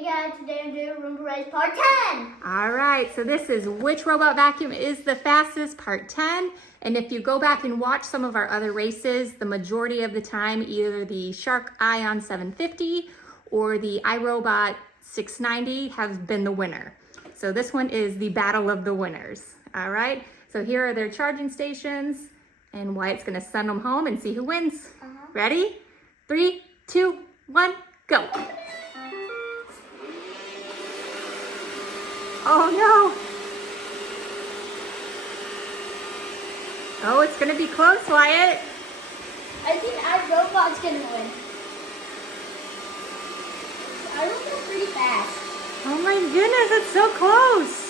Hey guys, today I'm doing Roomba Race Part 10. All right, so this is which robot vacuum is the fastest, Part 10. And if you go back and watch some of our other races, the majority of the time, either the Shark Ion 750 or the iRobot 690 have been the winner. So this one is the battle of the winners. All right, so here are their charging stations, and Wyatt's gonna send them home and see who wins. Ready? 3, 2, 1, go. Oh no! Oh, it's gonna be close, Wyatt. I think iRobot's gonna win. iRobot's pretty fast. Oh my goodness, it's so close.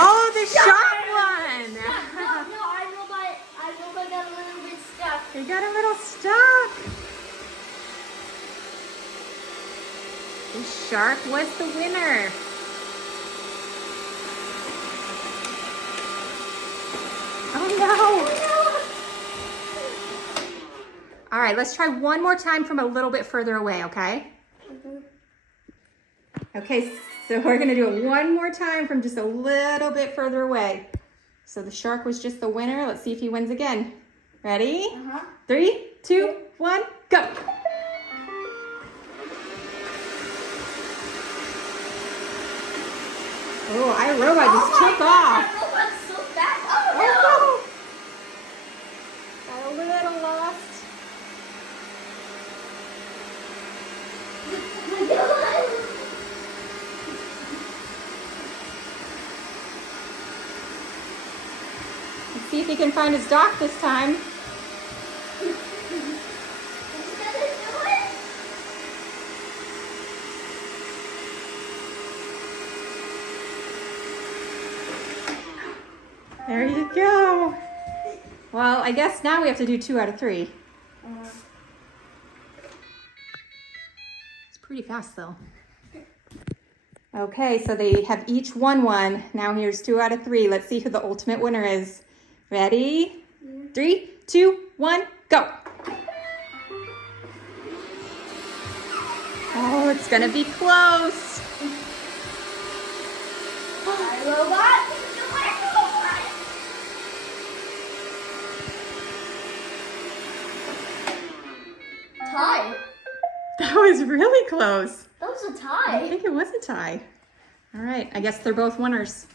Oh, the shark won! No, iRobot got a little bit stuck. They got a little stuck. The shark was the winner. Oh no! All right, let's try one more time from a little bit further away, okay? Okay, so we're gonna do it one more time from just a little bit further away. So the shark was just the winner. Let's see if he wins again. Ready? 3, 2, 1, go. Oh, iRobot just took off. iRobot's so fast. Oh no! Got a little lost. Let's see if he can find his dock this time. There you go. Well, I guess now we have to do 2 out of 3. It's pretty fast though. Okay, so they have each won one. Now here's 2 out of 3. Let's see who the ultimate winner is. Ready? 3, 2, 1, go. Oh, it's gonna be close. iRobot. Tie. That was really close. That was a I tie. think it was a tie. All right, I guess they're both winners.